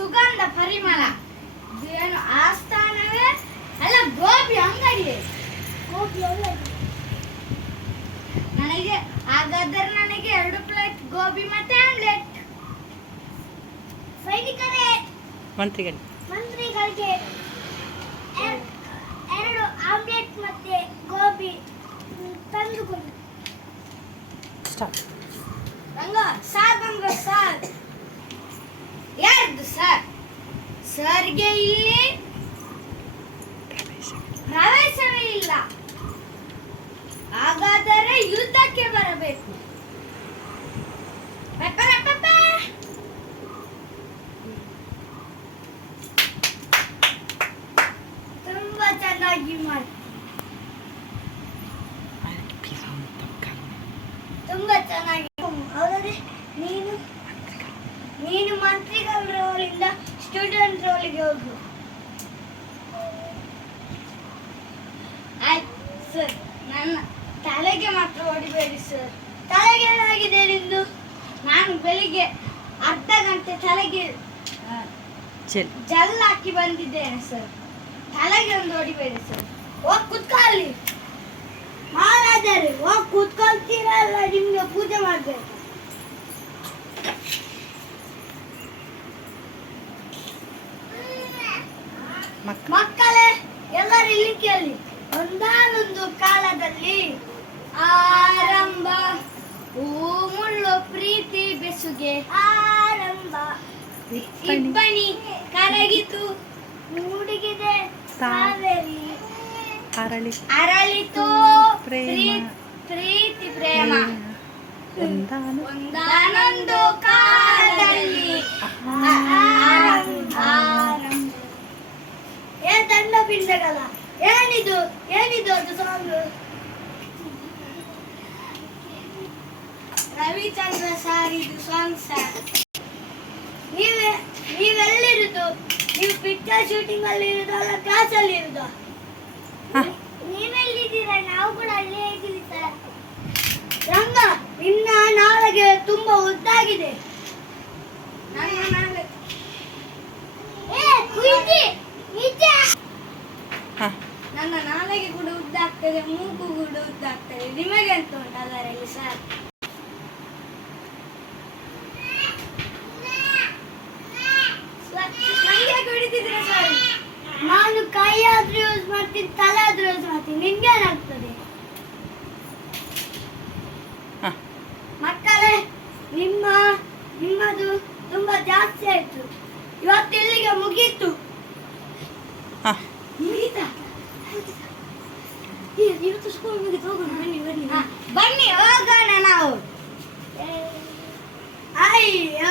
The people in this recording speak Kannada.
ಸುಗಂಧ ಪರಿಮಳ ಏನು ಆಸ್ಥಾನವೇ ಅಲ್ಲ ಗೋಬಿ ಅಂಗಡಿ. ಹಾಗಾದ್ರೆ ನನಗೆ 2 ಪ್ಲೇಟ್ ಗೋಬಿ ಮತ್ತೆ ಆಮ್ಲೆಟ್. ಸೈನಿಕರೇ, ಮಂತ್ರಿಗಳಿಗೆ 2 ಆಮ್ಲೆಟ್ ಮತ್ತೆ ಗೋಬಿ ತಂದುಕೊಡಿ. ರಂಗ ಸಾರ್ ಬಂದ್ರ ಸಾರ್. ಯಾರ್ದು ಸರ್? ಸರ್ಗೆ ಇಲ್ಲಿ ಪ್ರವೇಶವೇ ಇಲ್ಲ. ಹಾಗಾದರೆ ಯುದ್ಧಕ್ಕೆ ಬರಬೇಕು. ತುಂಬಾ ಚೆನ್ನಾಗಿ ಮಾಡಿ, ತುಂಬಾ ಚೆನ್ನಾಗಿ. ಅವರೇ ನೀನು ಮಂತ್ರಿಗಳ ರೋಲಿಂದ ಸ್ಟೂಡೆಂಟ್ ರೋಲಿಗೆ ಹೋಗು. ಆಯ್ತು ಸರ್. ನನ್ನ ತಲೆಗೆ ಮಾತ್ರ ಹೊಡಿಬೇಡಿ ಸರ್. ತಲೆಗೆ ಏನಾಗಿದೆ ನಿಂದು? ನಾನು ಬೆಳಿಗ್ಗೆ ಅರ್ಧ ಗಂಟೆ ತಲೆಗೆ ಜಲ್ ಹಾಕಿ ಬಂದಿದ್ದೇನೆ ಸರ್. ತಲೆಗೆ ಒಂದು ಹೊಡಿಬೇಡಿ ಸರ್. ಹೋಗಿ ಕುತ್ಕೊಳ್ಳಿ. ಮಹಾರಾಜರೇ, ಹೋಗಿ ಕುತ್ಕೊಳ್ತೀರಲ್ಲ, ನಿಮ್ಗೆ ಪೂಜೆ ಮಾಡ್ಬೇಕು. ಮಕ್ಕಳೇ, ಎಲ್ಲರೂ ಇಲ್ಲಿ ಕೇಳಿ. ಒಂದಾನೊಂದು ಕಾಲದಲ್ಲಿ ಆರಂಭ ಮುಳ್ಳು ಪ್ರೀತಿ ಬೆಸುಗೆ ಆರಂಭ ಇಬ್ಬನಿ ಕರಗಿತು ಮೂಡಿಗಿದೆ ಕಾವೇರಿ ಅರಳಿತು ಪ್ರೀತಿ ಪ್ರೇಮ ಒಂದಾನೊಂದು ಕಾಲದಲ್ಲಿ ದಂಡ ಪಿಂಡಗಳ ಏನಿದು ಅದು ಸಾಂಗ್? ರವಿಚಂದ್ರ ಸರ್, ಇದು ಸಾಂಗ್ ಸರ್. ನೀವೆಲ್ಲಿರುದು? ನೀವು ಪಿಕ್ಚರ್ ಶೂಟಿಂಗ್ ಅಲ್ಲಿ ಇರುದು ಅಲ್ಲ ಕ್ಲಾಸ್ ಅಲ್ಲಿ ಇರುದು? ನೀವೆಲ್ಲಿದ್ದೀರಾ? ನಾವು ಕೂಡ ಅಲ್ಲೇ ಇದ್ದೀವಿ ಸರ್. ರಂಗ, ನಿನ್ನ ನಾಳೆಗೆ ತುಂಬಾ ಉದ್ದಾಗಿದೆ. ನನ್ನ ನಾಳೆಗೆ ಕೂಡ ಉದ್ದಾಗ್ತದೆ, ಮೂಗು ಕೂಡ ಉದ್ದಾಗ್ತದೆ. ನಿಮಗೆ ಅಂತ ಉಂಟು ಅದರಲ್ಲಿ ಸರ್? ಹಿಡಿತಿದ್ರೆ ಸರ್, ನಾನು ಕೈ ಆದ್ರೂ ಯೂಸ್ ಮಾಡ್ತೀನಿ, ತಲೆ ಆದ್ರೂ ಯೂಸ್ ಮಾಡ್ತೀನಿ. ನಿಮ್ಗೇನಾಗ್ತದೆ? ಮಕ್ಕಳೇ, ನಿಮ್ಮದು ತುಂಬಾ ಜಾಸ್ತಿ ಆಯ್ತು. ಇವತ್ತು ಇಲ್ಲಿಗೆ ಮುಗೀತು. ಮುಗೀತಾ? ಇವತ್ತು ಸ್ಕೂಲ್ ಮುಗಿತು. ಹೋಗೋಣ, ಬನ್ನಿ ಹೋಗೋಣ ನಾವು. ಅಯ್ಯೋ